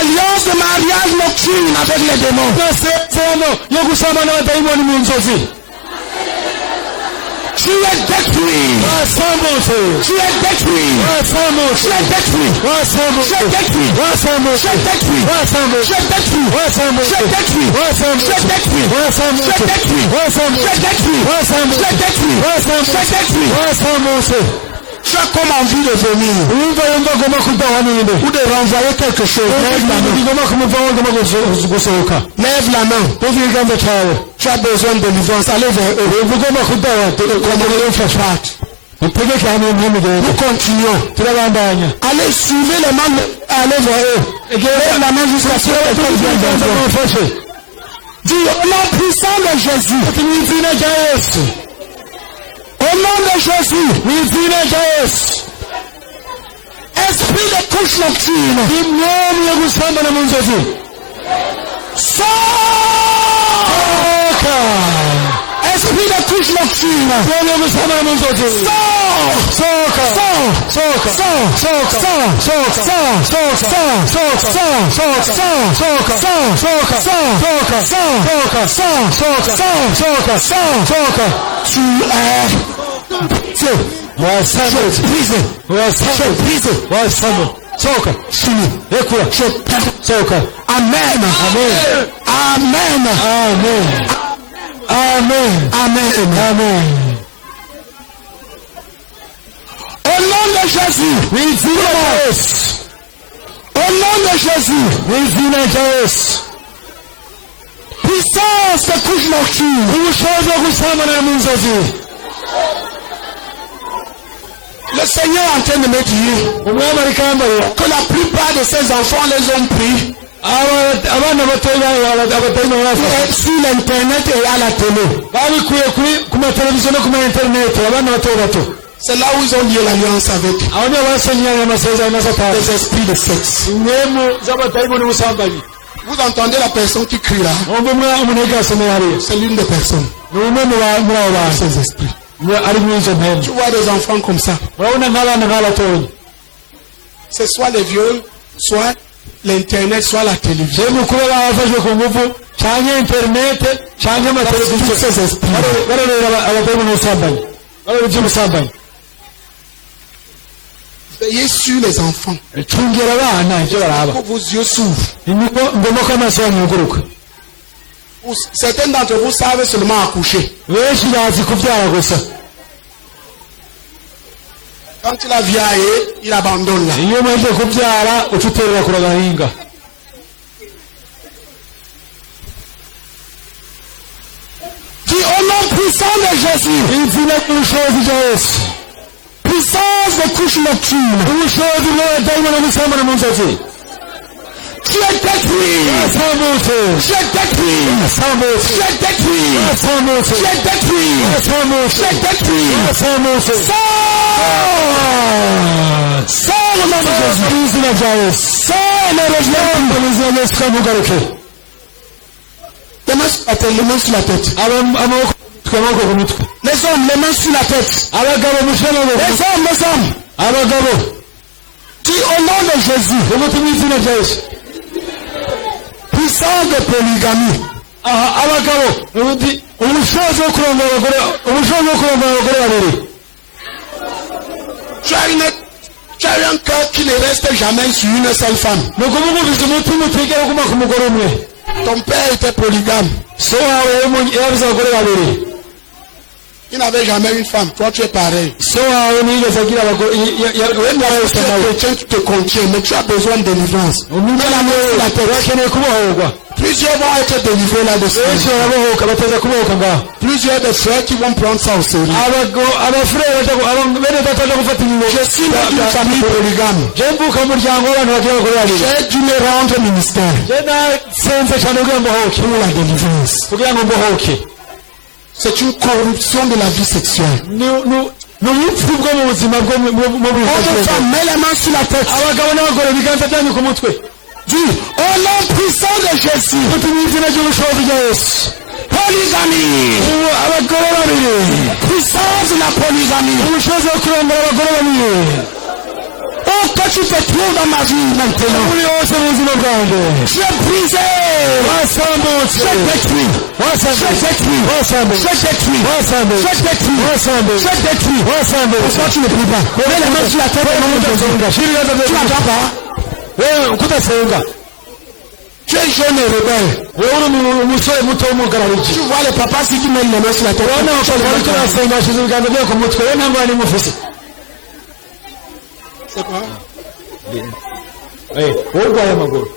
Alliance de mariage nocturne avec les démons. Tu es détruit. Tu es détruit. Tu es détruit. Tu es détruit. Tu es détruit. Tu es détruit. Tu es détruit. Tu es détruit. Tu es détruit. Tu es détruit. Tu as comme envie de venir ou de renvoyer quelque chose. Lève la main. Tu as besoin de délivrance. Allez vers eux. Nous continuons. Allez, suivez les mains. Allez vers eux. Lève la main jusqu'à ce que vienne. Dis au nom puissant de Jésus. Au nom de Jésus, esprit de couche nocturne, sors! Esprit de couche nocturne, tu Amen. Au nom de Jésus, au nom de Jésus, puissance de couche nocturne, le Seigneur est en train de me dire que la plupart de ses enfants les ont pris sur l'internet et à la télé. C'est là où ils ont lié l'alliance avec les esprits de sexe. Vous entendez la personne qui crie là? C'est l'une des personnes. Ces esprits. Tu vois des enfants comme ça. C'est soit les vieux, soit l'internet, soit la télévision. Tous ces esprits. Veillez sur les enfants. cungera abana ibyo baraba Que vos yeux s'ouvrent. niko ngomba ko amaso yanyu yuguruka. Certains d'entre vous savent seulement accoucher. benshi bazi kubyara gusa. Quand il a vieilli, il abandonne là. iyo umaze kubyara uca uterera kure agahinga. Dis au nom puissant de Jésus. izina ry'ubushobozi bwa Yesu. Puissance de couche nocturne. ubushobozi bw'abadayimoni n'ubusambane mu nzozi. Tu es détruit. Asambutse. Tu es détruit. Asambutse. Tu es détruit. Asambutse. Tu es détruit. Asambutse. Tu es détruit. Asambutse. Sors au nom de Jésus. mu izina rya Yesu. Sors le reviens. mu izina rya Yesu kandi ugaruke. Les mains sur la tête. amaboko ku mutwe. Les hommes, les mains sur la tête. abagabo mushyire amaboko. Les hommes. abagabo. Dis au nom de Jésus. ubutumwa mu izina rya Yesu. Puissance de polygamie. abagabo ubushobozi bwo kurongora abagore babiri. Tu as un cœur qui ne reste jamais sur une seule femme. ni ukuvuga ufite umutima utigera uguma ku mugore umwe. Ton père était polygame. so wawe yabuze abagore babiri. Il n'avait jamais une femme. Toi, tu es pareil. so wawe ntiyigeze agira abagore. Tu es chrétien, tu te contiens, mais tu as besoin de délivrance. bakeneye kubohorwa. Plusieurs vont être délivrés là-dessus. benshi barabohoka bateza kubohoka ngaho. Plusieurs des frères qui vont prendre ça au sérieux. abafurere bene data baje gufata ingingo. Je suis une famille polygame. je mvuka mu muryango w'abantu bagira abagore babiri. J'ai dû me rendre ministère je nasenze cyane kugira ngo mbohoke. pour la délivrance. kugira ngo mbohoke. C'est une corruption de la vie sexuelle. ni ubupfu bwo mu buzima bwo mu Votre femme, mets les mains sur la tête. abagabo n'abagore ibiganza byanyu ku mutwe. Dis, au nom puissant de Jésus. mu izina ry'ubushobozi bwa Yesu. Polygamie. abagore babiri. Puissance de la polygamie. ubushobozi bwo kurongora abagore babiri. Oh, que tu te trouves dans ma vie maintenant. uri hose mu buzima bwanjye. Tu es brisé. wasambutse. Tu es détruit. wasambutse. Tu es détruit. wasambutse. Tu es détruit. wasambutse. Tu es détruit. wasambutse. Tu es détruit. wasambutse. Pourquoi tu ne pries pas? Mets les mains sur la tête. Tu n'attends pas. wewe kudasenga. Tu es jeune et rebelle. wewe uri umusore muto w'umugarariji. Tu vois le papa si tu mets les mains sur la tête. urabona abakobwa bariko barasenga bashize ibiganza byabo ku mutwe. wewe nta ngorane mufise. C'est quoi? wowe urwaye amaguru.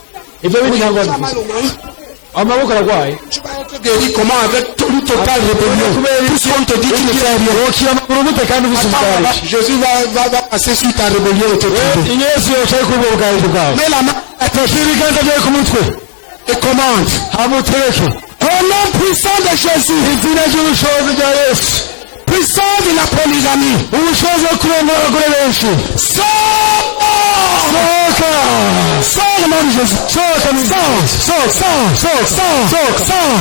ibyo bindi nta ngorane mufise. amaboko ararwaye. Tu vas être guéri comment avec une totale rébellion? Puisqu'on te dit que tu ne fais rien. wokira amaguru mute kandi ufise ubugari. Jésus va passer sur ta rébellion et te trouver. yesu yocaye kuri ubwo bugarariji bwawe. Mets la main à ta shira ibiganza byawe ku mutwe. et commande. hamutereke. Au nom puissant de Jésus. izina ry'ubushobozi bwa Yesu. Puissant de la polygamie. ubushobozi bwo kurongora abagore benshi. sohoka. Sors au nom de Jésus. sohoka mu izina. sohoka. sohoka. sohoka.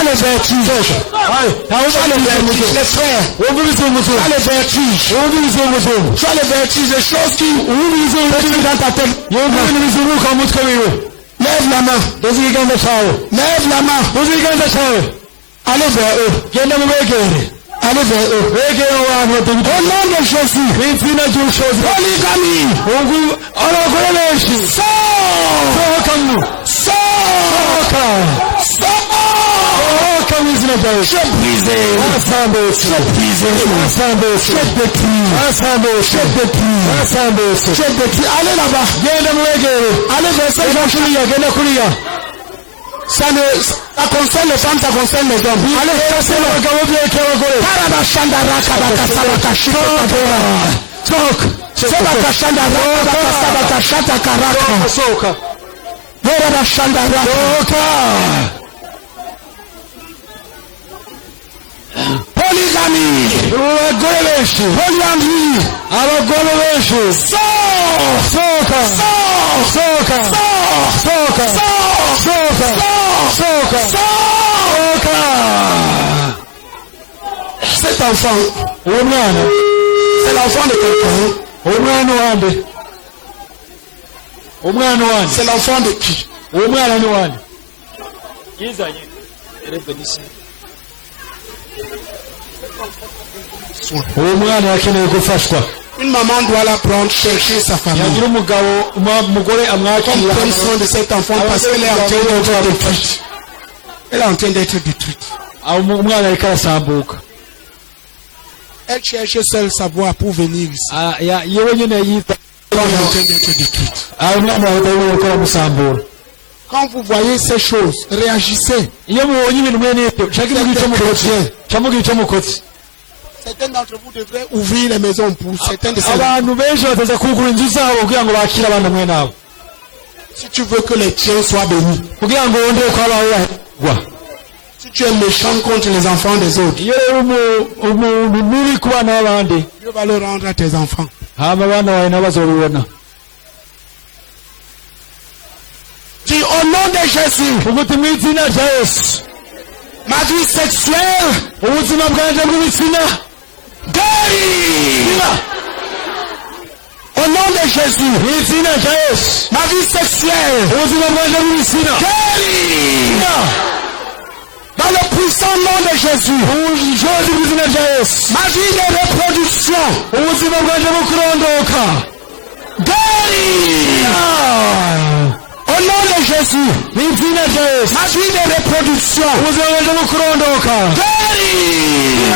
Les choses qui dans ta tête. Lève la main. Lève la main. Allez vers eux. Allez vers eux. Au nom de Jésus. Polygamie. Je suis brisé. Je suis brisé. Je suis détruit. Je suis détruit. Je suis détruit. Allez là-bas. Allez vers ces gens. Ça concerne les femmes, ça concerne les hommes. Allez, c'est là. Polygamie. Polyandrie. Cet enfant, c'est l'enfant de quelqu'un. C'est l'enfant de qui? uwo mwana ni wande yizanye uwo mwana yakeneye gufashwa. Une maman doit la prendre chercher sa famille. yagira umugore amwakira prendre soin de cet enfant parce qu'elle est en train d'être détruite. Elle est en train d'être détruite. umwana ariko arasambuka. Elle cherche seule sa voie pour venir ici. yewe nyine yita Elle est en train d'être détruite. umwana ariko gukora musambura. Quand vous voyez ces choses, réagissez. iyo mubonye ibintu mwene ibyo shakira icyo mukotsi cyamugira icyo mukotsi. Certains d'entre vous devraient ouvrir les maisons pour certains de ces abantu benshi bataza kugura inzu zabo kugira ngo bakire abana mwe nabo. Si tu veux que les tiens soient bénis, kugira ngo wondere ko abawe si tu es méchant contre les enfants des autres, iyo umuntu mubi ku bana b'abandi Dieu va le rendre à tes enfants. hama abana bawe nabo bazobibona. Dis au nom de Jésus, uguti mu izina rya Yesu ma vie sexuelle ubuzima bwanjye bw'ibitsina guérie. Au nom de Jésus, mu izina rya Yesu ma vie sexuelle ubuzima bwanjye bw'ibitsina guérie. Dans le puissant nom de Jésus, ubushobozi bw'izina rya Yesu ma vie de reproduction ubuzima bwanjye bwo kurondoka guérie. Au nom de Jésus, mu izina rya Yesu ma vie de reproduction ubuzima bwanjye bwo kurondoka guérie.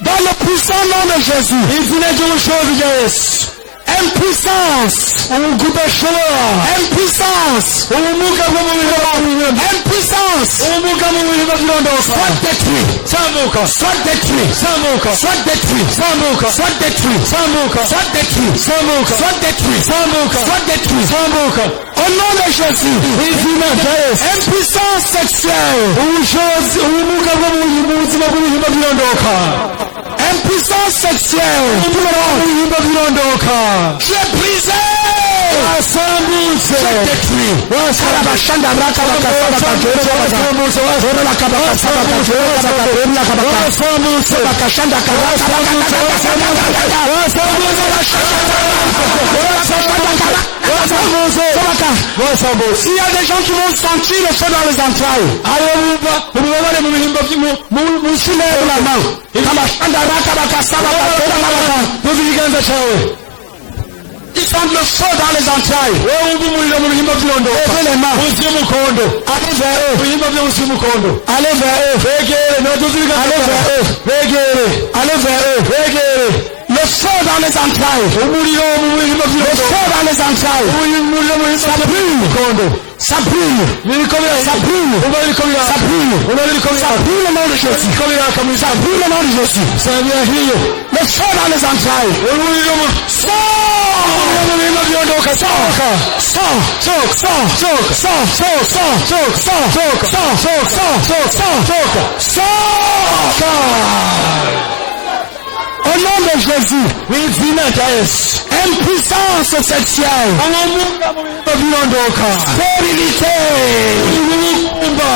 Dans le puissant nom de Jésus, mu izina ry'ubushobozi rya Yesu impuissance, kudashobora impuissance, ubumuga bwo mu bihimba impuissance, ubumuga mu bihimba by'irondoka soit détruit, sambuka soit détruit, sambuka soit détruit, sambuka soit détruit, sambuka soit détruit, sambuka soit détruit, sambuka soit détruit. sambuka Au nom de Jésus, mu izina rya Yesu impuissance sexuelle, ubushobozi ubumuga bwo mu buzima bw'ibihimba by'irondoka impuissance sexuelle, ubumuga bwo mu bihimba by'irondoka tu es brisé, wasambutse tu es détruit. Karabashanda raka bakasaba kajore wasambutse bakasaba bakasaba kajore bakasaba wasambutse bakashanda karaka wasambutse. Il y a des gens qui vont sentir le feu dans les entrailles. arabumva ububabare mu bihimba Lève la main. Karabashanda raka bakasaba tuzi ikiganza cyawe ils sentent le feu dans les entrailles. wowe wumva umuriro mu bihimba by'irondoka Lève les mains. munsi y'umukondo Allez vers eux. mu bihimba byo munsi y'umukondo Allez vers eux. begere niba tuzi ibiganza Allez vers cyawe eux. begere Allez vers eux. begere Le feu dans les entrailles. umuriro mu bihimba Le by'irondoka feu dans les entrailles. umuriro mu bihimba by'umukondo Ça brûle. biriko biraka Ça brûle. uba biriko biraka Ça brûle. uba biriko Ça biraka brûle le nom de Jésus. biriko biraka mu Ça brûle le nom de Jésus. sabira hiyo Le feu dans les entrailles. umuriro mu bihimba by'irondoka sohoka Sors. Au nom de Jésus. mu izina rya Yesu Impuissance sexuelle. ubumuga mu bihimba by'irondoka Stérilité. ubumuga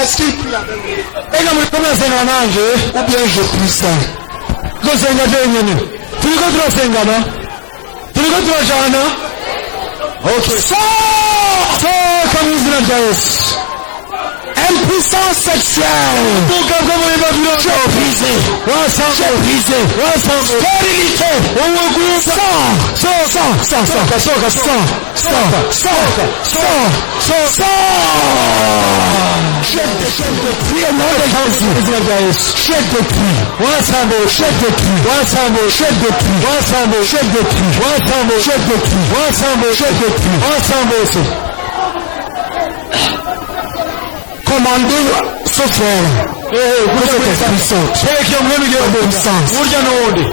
Est-ce qu'il prie avec nous? ega muri kumurasenga nanje Ou bien je prie ça? dusenga twenyine turiko turasengana turiko turajana sohoka mu izina rya Yesu Impuissance sexuelle. ubumuga bwo mu bihimba by'irondoka Brisé. brisé Stérilité. Je détruis au nom de Jésus. Je détruis. Je détruis. Commandez ce frère. Pour cette puissance. burya n'ubundi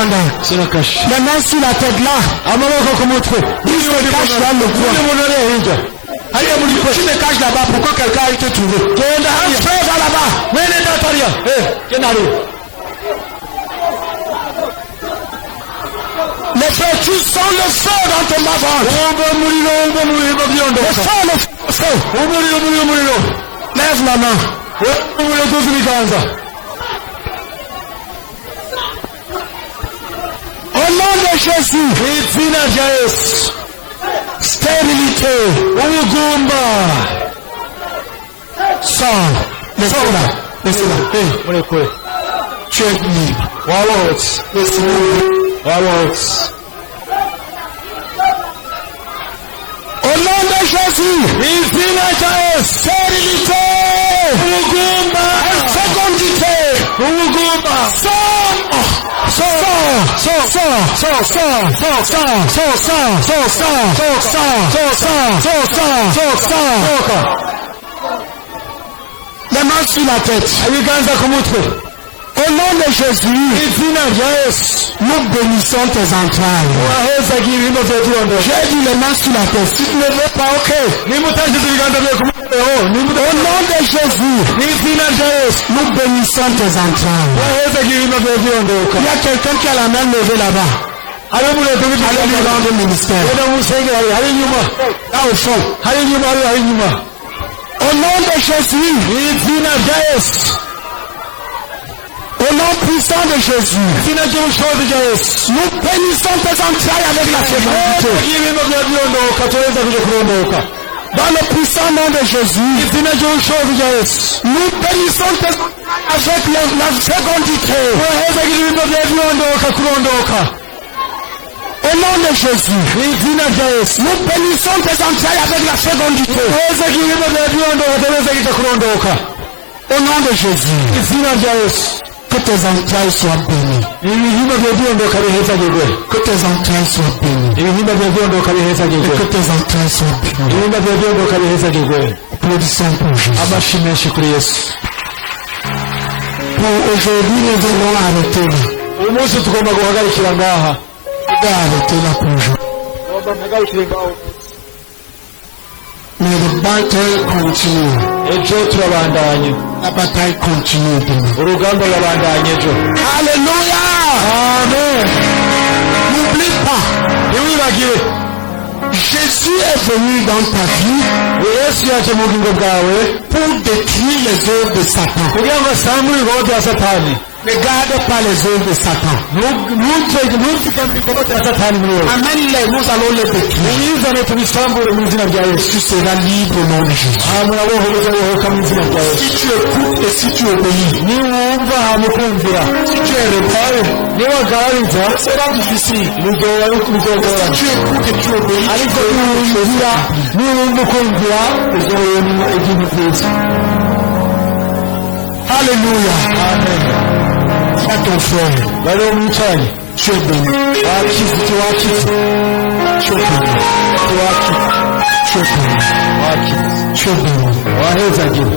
Maintenant sur la tête là. amaboko ku mutwe Il se cache dans le coin. umuntu ari hirya hariya muri Tu me caches là-bas. Pourquoi quelqu'un a été trouvé? genda Un hariya frère va là-bas. mwene data hariya genda hariya Les frères, tu sens le feu dans ton bavard. wumva umuriro wumva mu bihimba Le by'irondoka feu, le feu. umuriro Lève la main. umuriro tuzi ibiganza Au nom de Jésus. mu izina rya Yesu Stérilité. ubugumba Sors. Laissez-la. Laissez-la. murekure Tu es libre. wabohotse wabohotse Au nom de Jésus. izina rya Yesu Stérilité. ubugumba Fécondité. ubugumba Sors. Sors. Sors. Sors. Sors. Sors. Sors. Sors. Sors. Sors. Sors. Sors. Sors. Les mains sur la tête. ibiganza ku mutwe Au nom de Jésus, izina rya Yesu nous bénissons tes entrailles. wahezagira ibihimba byawe by'irondoro J'ai dit les mains sur la tête. Si tu ne veux pas, ok. niba utashyize ibiganza byawe ku mutwe Au nom de Jésus, n'izina rya Yesu nous bénissons tes entrailles. wahezagira ibihimba byawe by'irondoro Il y a quelqu'un qui a la main levée là-bas. hariho umuntu ufite Allez lui rendre le ministère. ugenda mu rusengero hari inyuma Là au fond. hari inyuma hari inyuma Au nom de Jésus, n'izina rya Yesu au nom puissant de Jésus, izina ry'ubushobozi rya Yesu nous bénissons tes entrailles avec la fécondité. wahezagira ibihimba byawe by'irondoro tuheza kujya kurondoka Dans le puissant nom de Jésus, izina ry'ubushobozi rya Yesu nous bénissons tes entrailles avec la fécondité. wahezagira ibihimba byawe by'irondoroka kurondoka Au nom de Jésus, n'izina rya Yesu nous bénissons tes entrailles avec la fécondité. wahezagira ibihimba byawe by'irondoroka tuheza kujya kurondoka Au nom de Jésus, izina rya Yesu que tes entrailles soient bénies. ibihimba byawe by'irondoroka bihezagirwe Que tes entrailles soient bénies. ibihimba byawe by'irondoroka Et bihezagirwe que tes entrailles soient bénies. ibihimba byawe by'irondoroka bihezagirwe Applaudissons pour Jésus. amashi menshi kuri Yesu Pour aujourd'hui, nous allons arrêter là. uyu munsi tugomba guhagarikira ngaha On va arrêter là pour aujourd'hui. tugomba guhagarikira ngaho Mais la bataille continue. ejo turabandanya La bataille continue demain. urugamba rurabandanya ejo Alléluia! amen N'oublie pas, ntiwibagire Jésus est venu dans ta vie Yesu yaje mu bugingo bwawe pour détruire les œuvres de Satan. kugira ngo asambure ibikorwa bya satani Ne garde pas les œuvres de Satan. ntuzigame ibikorwa bya satani muri wowe Amène-les, nous allons les détruire. niyizane tubisambure mu izina rya Yesu Tu seras libre au nom de Jésus. murabohoza bohoka mu izina rya Yesu Si tu écoutes et si tu obéis, niwumva mukumvira si tu es réparé, niwagabariza c'est pas difficile. bigorana bigorana Si tu écoutes et tu obéis, ariko niwumvira niwumva ukumvira uzoyona ibintu byiza Alléluia. amen À ton frère, bari umwicaranye tu es béni. wakize wakize Tu es béni. wakize Tu es béni. wakize Tu es béni. wahezagira